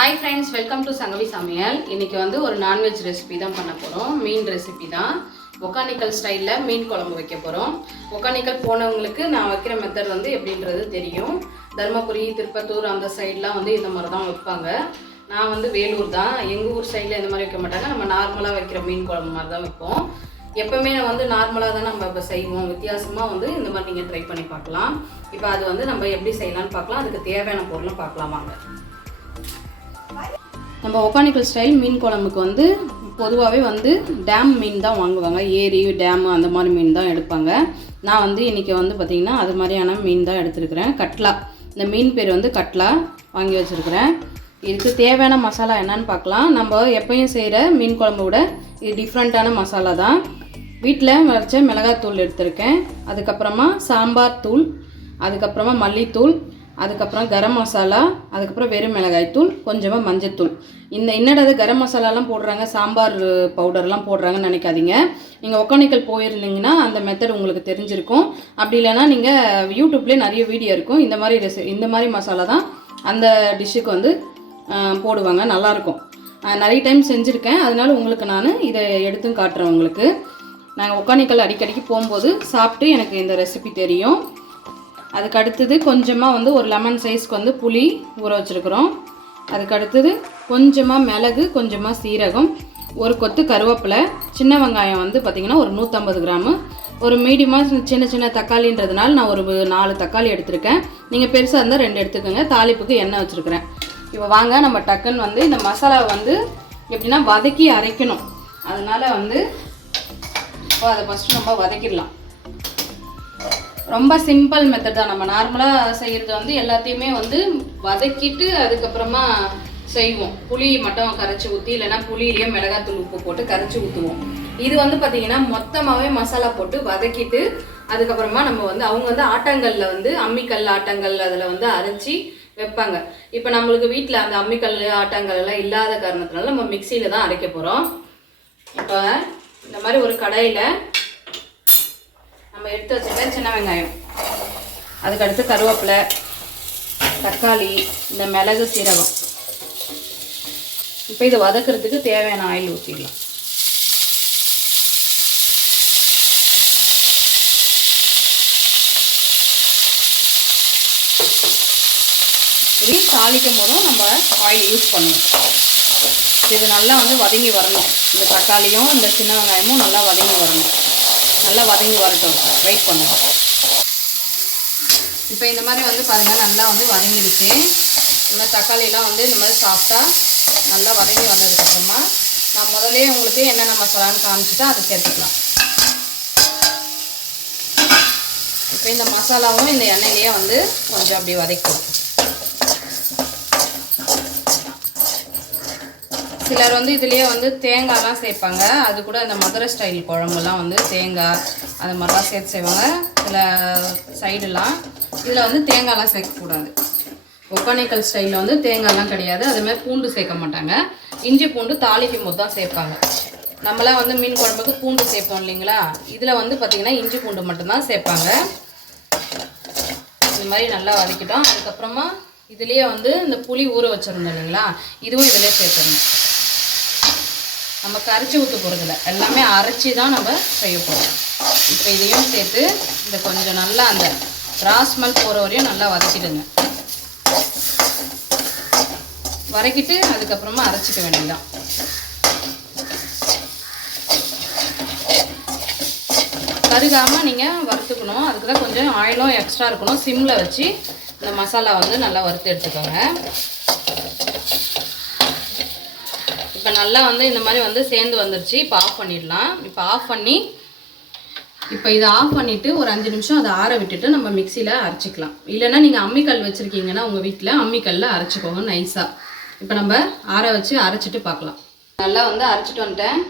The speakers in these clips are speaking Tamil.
Hi friends welcome to Sangavi Samayal இன்னைக்கு வந்து ஒரு நான்வெஜ் ரெசிபி தான் பண்ண போகிறோம் மீன் ரெசிபி தான். ஒக்கானிக்கல் ஸ்டைலில் மீன் குழம்பு வைக்க போகிறோம் ஒக்கானிக்கல் போனவங்களுக்கு நான் வைக்கிற மெத்தட் வந்து எப்படின்றது தெரியும். தருமபுரி திருப்பத்தூர் அந்த சைட்லாம் வந்து இந்த மாதிரி தான் வைப்பாங்க. நான் வந்து வேலூர் தான். எங்கள் ஊர் சைடில் இந்த மாதிரி வைக்க மாட்டாங்க. நம்ம நார்மலாக வைக்கிற மீன் குழம்பு மாதிரி தான் வைப்போம். எப்பவுமே வந்து நார்மலாக தான் நம்ம இப்போ செய்வோம். வித்தியாசமாக வந்து இந்த மாதிரி நீங்கள் ட்ரை பண்ணி பார்க்கலாம். இப்போ அது வந்து நம்ம எப்படி செய்யலாம்னு பார்க்கலாம். அதுக்கு தேவையான பொருளும் பார்க்கலாம் வாங்க. நம்ம ஒக்கானிக்கல் ஸ்டைல் மீன் குழம்புக்கு வந்து பொதுவாகவே வந்து டேம் மீன் தான் வாங்குவாங்க. ஏரி டேம் அந்த மாதிரி மீன் தான் எடுப்பாங்க. நான் வந்து இன்றைக்கி வந்து பார்த்திங்கன்னா அது மாதிரியான மீன் தான் எடுத்துருக்கிறேன். கட்லா. இந்த மீன் பேர் வந்து கட்லா வாங்கி வச்சுருக்கிறேன். இதுக்கு தேவையான மசாலா என்னன்னு பார்க்கலாம். நம்ம எப்பயும் செய்கிற மீன் குழம்பு விட இது டிஃப்ரெண்ட்டான மசாலா தான். வீட்டில் வரைச்ச மிளகாத்தூள் எடுத்திருக்கேன். அதுக்கப்புறமா சாம்பார் தூள் அதுக்கப்புறமா மல்லித்தூள் அதுக்கப்புறம் கரம் மசாலா அதுக்கப்புறம் வெறும் மிளகாய்த்தூள் கொஞ்சமாக மஞ்சத்தூள் இந்த என்னடாது கரம் மசாலாலாம் போடுறாங்க சாம்பார் பவுடர்லாம் போடுறாங்கன்னு நினைக்காதீங்க. நீங்கள் ஒக்கானிக்கல் போயிருந்தீங்கன்னா அந்த மெத்தட் உங்களுக்கு தெரிஞ்சிருக்கும். அப்படி இல்லைன்னா நீங்கள் யூடியூப்லேயே நிறைய வீடியோ இருக்கும். இந்த மாதிரி ரெசி இந்த மாதிரி மசாலா தான் அந்த டிஷ்ஷுக்கு வந்து போடுவாங்க. நல்லாயிருக்கும். நிறைய டைம் செஞ்சுருக்கேன். அதனால உங்களுக்கு நான் இதை எடுத்தும் காட்டுறேன் உங்களுக்கு. நாங்கள் ஒக்கானிக்கல் அடிக்கடிக்கு போகும்போது சாப்பிட்டு எனக்கு இந்த ரெசிபி தெரியும். அதுக்கு அடுத்தது கொஞ்சமாக வந்து ஒரு லெமன் சைஸ்க்கு வந்து புளி ஊற வச்சுருக்குறோம். அதுக்கு அடுத்தது கொஞ்சமாக மிளகு கொஞ்சமாக சீரகம் ஒரு கொத்து கருவேப்பிலை சின்ன வெங்காயம் வந்து பார்த்திங்கன்னா ஒரு நூற்றம்பது கிராமு. ஒரு மீடியமாக சின்ன சின்ன தக்காளின்றதுனால நான் ஒரு நாலு தக்காளி எடுத்திருக்கேன். நீங்கள் பெருசாக இருந்தால் ரெண்டு எடுத்துக்கோங்க. தாளிப்புக்கு எண்ணெய் வச்சுருக்கிறேன். இப்போ வாங்க நம்ம டக்குன்னு வந்து இந்த மசாலாவை வந்து எப்படின்னா வதக்கி அரைக்கணும். அதனால் வந்து இப்போ அதை ஃபஸ்ட்டு நம்ம வதக்கிடலாம். ரொம்ப சிம்பிள் மெத்தட் தான். நம்ம நார்மலாக செய்கிறது வந்து எல்லாத்தையுமே வந்து வதக்கிட்டு அதுக்கப்புறமா செய்வோம். புளி மட்டும் கரைச்சி ஊற்றி இல்லைன்னா புளியிலேயே மிளகாத்தூள் உப்பு போட்டு கரைச்சி ஊற்றுவோம் இது வந்து பார்த்தீங்கன்னா மொத்தமாகவே மசாலா போட்டு வதக்கிட்டு அதுக்கப்புறமா நம்ம வந்து அவங்க வந்து ஆட்டாங்கல்ல வந்து அம்மிக்கல் ஆட்டங்கள் அதில் வந்து அரைச்சி வைப்பாங்க. இப்போ நம்மளுக்கு வீட்டில் அந்த அம்மிக்கல் ஆட்டங்கள் எல்லாம் இல்லாத காரணத்தினால நம்ம மிக்சியில் தான் அரைக்க போகிறோம் இப்போ இந்த மாதிரி ஒரு கடையில் நம்ம எடுத்து வச்சுக்க சின்ன வெங்காயம். அதுக்கடுத்து கருவேப்பிலை தக்காளி இந்த மிளகு சீரகம். இப்போ இதை வதக்கிறதுக்கு தேவையான ஆயில் ஊற்றிடலாம் இது தாளிக்கும் போதும் நம்ம ஆயில் யூஸ் பண்ணுவோம் இது நல்லா வந்து வதங்கி வரணும். இந்த தக்காளியும் இந்த சின்ன வெங்காயமும் நல்லா வதங்கி வரணும். நல்லா வதங்கி வரட்டும். வெயிட் பண்ணுவோம் இப்போ இந்த மாதிரி வந்து பாருங்கள் நல்லா வந்து வதங்கிடுச்சு. இந்த மாதிரி வந்து இந்த மாதிரி சாஃப்டாக நல்லா வதங்கி வந்ததுக்கப்புறமா நான் முதலே உங்களுக்கு என்னென்ன மசாலான்னு காமிச்சிட்டு அதை சேர்த்துக்கலாம் இப்போ இந்த மசாலாவும் இந்த எண்ணெயிலேயே வந்து கொஞ்சம் அப்படி வதக்கும் சிலர் வந்து இதுலேயே வந்து தேங்காய்லாம் சேர்ப்பாங்க. அது கூட இந்த மதுரை ஸ்டைல் குழம்புலாம் வந்து தேங்காய் அந்த மாதிரிலாம் சேர்த்து செய்வாங்க. சில சைடுலாம் இதில் வந்து தேங்காய்லாம் சேர்க்கக்கூடாது. ஒப்பானிக்கல் ஸ்டைலில் வந்து தேங்காய்லாம் கிடையாது. அதுமாதிரி பூண்டு சேர்க்க மாட்டாங்க. இஞ்சி பூண்டு தாளிக்கும் போது தான் சேர்ப்பாங்க. நம்மளாம் வந்து மீன் குழம்புக்கு பூண்டு சேர்ப்போம் இல்லைங்களா? இதில் வந்து பார்த்திங்கன்னா இஞ்சி பூண்டு மட்டும்தான் சேர்ப்பாங்க. இந்த மாதிரி நல்லா வதக்கிட்டோம். அதுக்கப்புறமா இதுலேயே வந்து இந்த புளி ஊற வச்சுருந்தோம் இல்லைங்களா? இதுவும் இதிலே சேர்த்துடணும். நம்ம கரைச்சி ஊற்ற போகிறதில்ல எல்லாமே அரைச்சி தான் நம்ம செய்ய போகிறோம் இப்போ இதையும் சேர்த்து இந்த கொஞ்சம் நல்லா அந்த ராஸ்மல் போகிற வரையும் நல்லா வதக்கிடுங்க. வதக்கிட்டு அதுக்கப்புறமா அரைச்சிக்க வேண்டியதுதான். கருகாமல் நீங்கள் வறுத்துக்கணும். அதுக்கு தான் கொஞ்சம் ஆயிலும் எக்ஸ்ட்ரா இருக்கணும். சிம்மில் வச்சு இந்த மசாலா வந்து நல்லா வறுத்து எடுத்துக்கோங்க. இப்போ நல்லா வந்து இந்த மாதிரி வந்து சேர்ந்து வந்துருச்சு. இப்போ ஆஃப் பண்ணிடலாம். இப்போ ஆஃப் பண்ணி இப்போ இதை ஆஃப் பண்ணிவிட்டு ஒரு அஞ்சு நிமிஷம் அதை ஆற விட்டுட்டு நம்ம மிக்சியில் அரைச்சிக்கலாம். இல்லைன்னா நீங்கள் அம்மிக்கல் வச்சுருக்கீங்கன்னா உங்கள் வீட்டில் அம்மிக்கல்ல அரைச்சிக்கோங்க நைஸாக இப்போ நம்ம ஆற வச்சு அரைச்சிட்டு பார்க்கலாம். நல்லா வந்து அரைச்சிட்டு வந்துட்டேன்.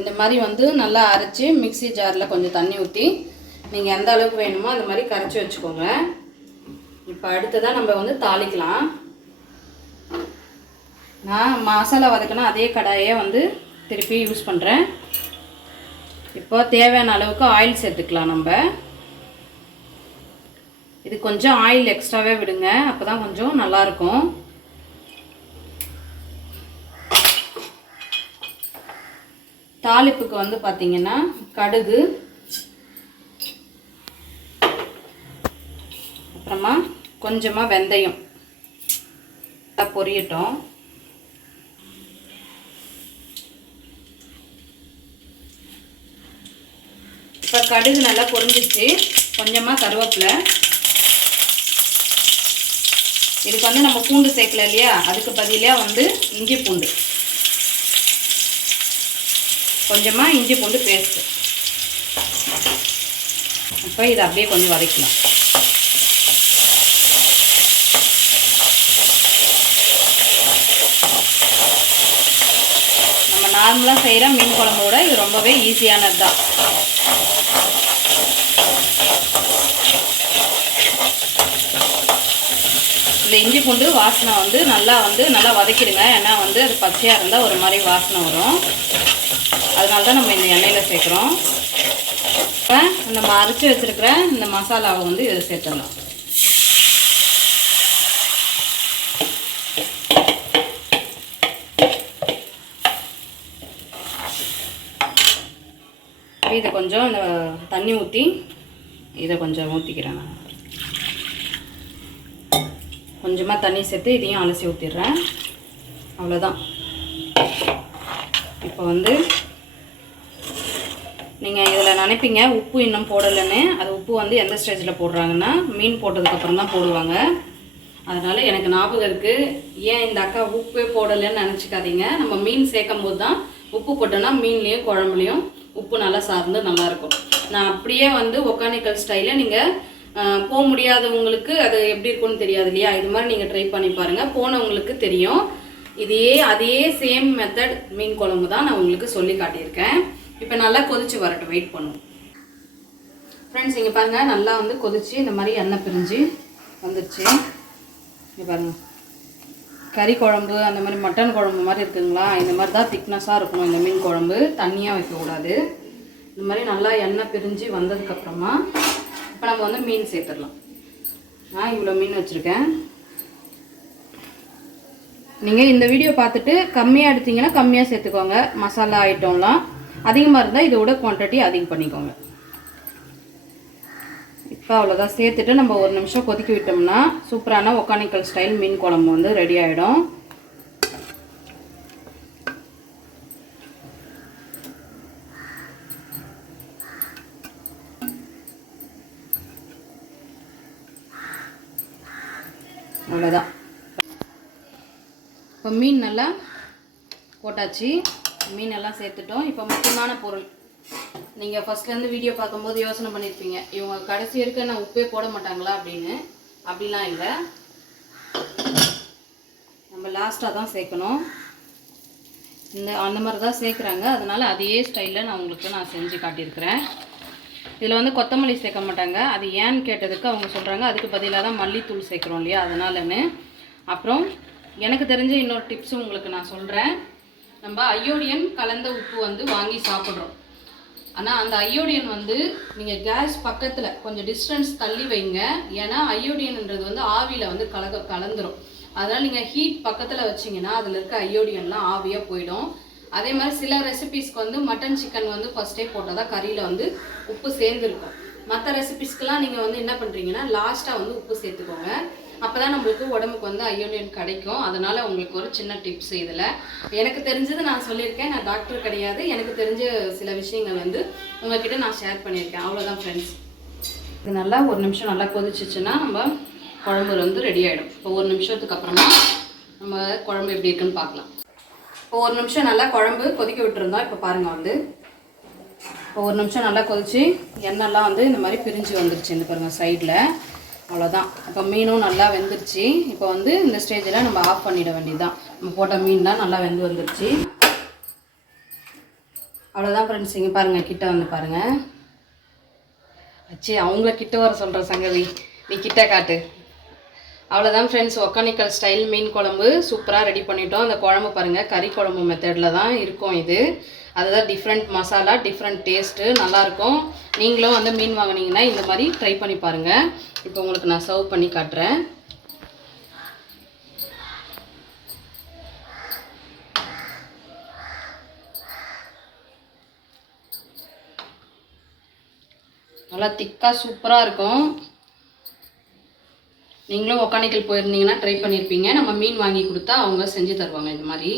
இந்த மாதிரி வந்து நல்லா அரைச்சி மிக்ஸி ஜாரில் கொஞ்சம் தண்ணி ஊற்றி நீங்கள் எந்த அளவுக்கு வேணுமோ அந்த மாதிரி கரைச்சி வச்சுக்கோங்க. இப்போ அடுத்ததாக நம்ம வந்து தாளிக்கலாம். நான் மசாலா வதக்கினா அதே கடாயே வந்து திருப்பி யூஸ் பண்ணுறேன் இப்போ தேவையான அளவுக்கு ஆயில் சேர்த்துக்கலாம் நம்ம. இது கொஞ்சம் ஆயில் எக்ஸ்ட்ராவே விடுங்க அப்போ தான் கொஞ்சம் நல்லாயிருக்கும். தாளிப்புக்கு வந்து பார்த்திங்கன்னா கடுகு அப்புறமா கொஞ்சமாக வெந்தயம். பொரியட்டும். இப்போ கடுகு நல்லா பொரிஞ்சிச்சு. கொஞ்சமாக கருவேப்பிலை. இதுக்கு வந்து நம்ம பூண்டு சேர்க்கல இல்லையா? அதுக்கு பதிலாக வந்து இஞ்சி பூண்டு. கொஞ்சமாக இஞ்சி பூண்டு பேஸ்ட்டு. இப்போ இதை அப்படியே கொஞ்சம் வதக்கலாம். நம்ம நார்மலாக செய்கிற மீன் குழம்போட இது ரொம்பவே ஈஸியானது தான் இந்த இஞ்சி பூண்டு வாசனை வந்து நல்லா வந்து நல்லா வதக்கிடுங்க. ஏன்னா வந்து அது பச்சையாக இருந்தால் ஒரு மாதிரி வாசனை வரும். அதனால தான் நம்ம இந்த எண்ணெயில் சேர்க்குறோம். இப்போ நம்ம அரைச்சி வச்சுருக்கிற இந்த மசாலாவை வந்து இதில் சேர்த்துடலாம். இதை கொஞ்சம் இந்த தண்ணி ஊற்றி இதை கொஞ்சம் ஊற்றிக்கிறேன் நான். கொஞ்சமாக தண்ணி சேர்த்து இதையும் அலசி ஊற்றிடுறேன் அவ்வளோதான் இப்போ வந்து நீங்கள் இதில் நினைப்பீங்க உப்பு இன்னும் போடலைன்னு. அது உப்பு வந்து எந்த ஸ்டேஜில் போடுறாங்கன்னா மீன் போட்டதுக்கப்புறம் தான் போடுவாங்க. அதனால் எனக்கு ஞாபகம் இருக்குது ஏன் இந்த அக்கா உப்பே போடலைன்னு நினச்சிக்காதீங்க. நம்ம மீன் சேர்க்கும் போது தான் உப்பு போட்டோன்னா மீன்லேயும் குழம்புலையும் உப்பு நல்லா சார்ந்து நல்லாயிருக்கும் நான் அப்படியே வந்து ஒக்கானிக்கல் ஸ்டைலில் நீங்கள் போக முடியாதவங்களுக்கு அது எப்படி இருக்கும்னு தெரியாது இல்லையா? இது மாதிரி நீங்கள் ட்ரை பண்ணி பாருங்கள் போனவங்களுக்கு தெரியும். இதே அதே சேம் மெத்தட் மீன் குழம்பு தான் நான் உங்களுக்கு சொல்லி காட்டியிருக்கேன். இப்போ நல்லா கொதிச்சு வரட்டும். வெயிட் பண்ணுவோம். ஃப்ரெண்ட்ஸ் இங்கே பாருங்கள் நல்லா வந்து கொதிச்சு இந்த மாதிரி எண்ணெய் பிரிஞ்சு வந்துடுச்சு இங்கே பாருங்கள் கறி குழம்பு அந்த மாதிரி மட்டன் குழம்பு மாதிரி இருக்குங்களா? இந்த மாதிரி தான் திக்னஸாக இருக்கணும் இந்த மீன் குழம்பு. தண்ணியாக வைக்கக்கூடாது. இந்த மாதிரி நல்லா எண்ணெய் பிரிஞ்சு வந்ததுக்கப்புறமா இப்போ நம்ம வந்து மீன் சேர்த்துடலாம். நான் இவ்வளோ மீன் வச்சுருக்கேன். நீங்கள் இந்த வீடியோ பார்த்துட்டு கம்மியாக எடுத்தீங்கன்னா கம்மியாக சேர்த்துக்கோங்க. மசாலா ஐட்டம்லாம் அதிகமாக இருந்தால் இதோட குவான்டிட்டி அதிகம் பண்ணிக்கோங்க. இப்போ அவ்வளோதான் சேர்த்துட்டு நம்ம ஒரு நிமிஷம் கொதிக்க விட்டோம்னா சூப்பரான ஒக்கானிக்கல் ஸ்டைல் மீன் குழம்பு வந்து ரெடி ஆகிடும் அவ்வளோதான் இப்போ மீன் நல்லா போட்டாச்சு. மீன் எல்லாம் சேர்த்துட்டோம். இப்போ முக்கியமான பொருள். நீங்கள் ஃபஸ்ட்லேருந்து வீடியோ பார்க்கும்போது யோசனை பண்ணியிருப்பீங்க இவங்க கடைசி வரைக்கும் நான் உப்பே போட மாட்டாங்களா அப்படின்னு. அப்படிலாம் இல்லை. நம்ம லாஸ்ட்டாக தான் சேர்க்கணும். இந்த அந்த மாதிரி தான் சேர்க்குறாங்க. அதனால் அதே ஸ்டைலில் நான் உங்களுக்கு நான் செஞ்சு காட்டியிருக்கிறேன். இதில் வந்து கொத்தமல்லி சேர்க்க மாட்டாங்க. அது ஏன்னு கேட்டதுக்கு அவங்க சொல்கிறாங்க அதுக்கு பதிலாக தான் மல்லித்தூள் சேர்க்குறோம் இல்லையா? அதனாலன்னு. அப்புறம் எனக்கு தெரிஞ்ச இன்னொரு டிப்ஸும் உங்களுக்கு நான் சொல்கிறேன் நம்ம அயோடியன் கலந்த உப்பு வந்து வாங்கி சாப்பிட்றோம். ஆனால் அந்த அயோடியன் வந்து நீங்கள் கேஸ் பக்கத்தில் கொஞ்சம் டிஸ்டன்ஸ் தள்ளி வைங்க. ஏன்னா அயோடியன்ன்றது வந்து ஆவியில் வந்து கலக கலந்துரும். அதனால் நீங்கள் ஹீட் பக்கத்தில் வச்சிங்கன்னா அதில் இருக்க அயோடியன்லாம் ஆவியாக போயிடும். அதே மாதிரி சில ரெசிபீஸ்க்கு வந்து மட்டன் சிக்கன் வந்து ஃபஸ்ட்டே போட்டால் தான் கறியில் வந்து உப்பு சேர்ந்துருக்கும். மற்ற ரெசிபீஸ்க்கெலாம் நீங்கள் வந்து என்ன பண்ணுறீங்கன்னா லாஸ்ட்டாக வந்து உப்பு சேர்த்துக்கோங்க. அப்போ தான் நம்மளுக்கு உடம்புக்கு வந்து அயோடியன் கிடைக்கும். அதனால் உங்களுக்கு ஒரு சின்ன டிப்ஸ் இதில். எனக்கு தெரிஞ்சது நான் சொல்லியிருக்கேன். நான் டாக்டர் கிடையாது. எனக்கு தெரிஞ்ச சில விஷயங்கள் வந்து உங்ககிட்ட நான் ஷேர் பண்ணியிருக்கேன். அவ்வளோதான் ஃப்ரெண்ட்ஸ் இது நல்லா ஒரு நிமிஷம் நல்லா கொதிச்சிச்சுன்னா நம்ம குழம்பு வந்து ரெடி ஆகிடும் இப்போ ஒரு நிமிஷத்துக்கு அப்புறமா நம்ம குழம்பு எப்படி இருக்குன்னு பார்க்கலாம். ஒரு நிமிஷம் நல்லா குழம்பு கொதிக்க விட்டுருந்தோம் இப்போ பாருங்கள் வந்து. இப்போ ஒரு நிமிஷம் நல்லா கொதிச்சு எண்ணெய்லாம் வந்து இந்த மாதிரி பிரிஞ்சு வந்துருச்சு இந்த பாருங்கள் சைடில் அவ்வளோதான் இப்போ மீனும் நல்லா வெந்துருச்சு. இப்போ வந்து இந்த ஸ்டேஜில் நம்ம ஆஃப் பண்ணிட வேண்டியதுதான். நம்ம போட்ட மீன்லாம் நல்லா வெந்து வந்துருச்சு. அவ்வளோதான் ஃப்ரெண்ட்ஸ் இங்கே பாருங்கள் கிட்ட வந்து பாருங்கள் அச்சி அவங்கள கிட்ட வர சொல்கிற சங்கவி. நீ கிட்ட காட்டு. அவ்வளோதான் ஃப்ரெண்ட்ஸ் ஒக்கானிக்கல் ஸ்டைல் மீன் குழம்பு சூப்பராக ரெடி பண்ணிட்டோம். அந்த குழம்பு பாருங்கள் கறி குழம்பு மெத்தடில் தான் இருக்கும் இது. அதுதான் டிஃப்ரெண்ட் மசாலா டிஃப்ரெண்ட் டேஸ்ட்டு நல்லாயிருக்கும் நீங்களும் வந்து மீன் வாங்கினீங்கன்னா இந்த மாதிரி ட்ரை பண்ணி பாருங்கள் இப்போ உங்களுக்கு நான் சர்வ் பண்ணி காட்டுறேன். நல்லா திக்காக சூப்பராக இருக்கும். நீங்களும் ஒக்கானிக்கல் போயிருந்தீங்கன்னா ட்ரை பண்ணியிருப்பீங்க நம்ம மீன் வாங்கி கொடுத்தா அவங்க செஞ்சு தருவாங்க இது மாதிரி.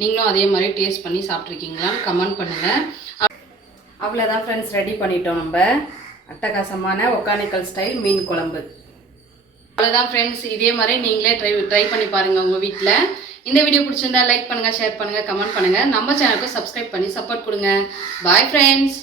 நீங்களும் அதே மாதிரி டேஸ்ட் பண்ணி சாப்பிட்ருக்கீங்களான்னு கமெண்ட் பண்ணுங்கள் அவ்வளோதான் ஃப்ரெண்ட்ஸ் ரெடி பண்ணிட்டோம் நம்ம. அட்டகாசமான ஒக்கானிக்கல் ஸ்டைல் மீன் குழம்பு. அவ்வளோதான் ஃப்ரெண்ட்ஸ் இதே மாதிரி நீங்களே ட்ரை ட்ரை பண்ணி பாருங்கள் உங்கள் வீட்டில் இந்த வீடியோ பிடிச்சிருந்தா லைக் பண்ணுங்கள் ஷேர் பண்ணுங்கள் கமெண்ட் பண்ணுங்கள் நம்ம சேனலுக்கு சப்ஸ்கிரைப் பண்ணி சப்போர்ட் கொடுங்க. Bye friends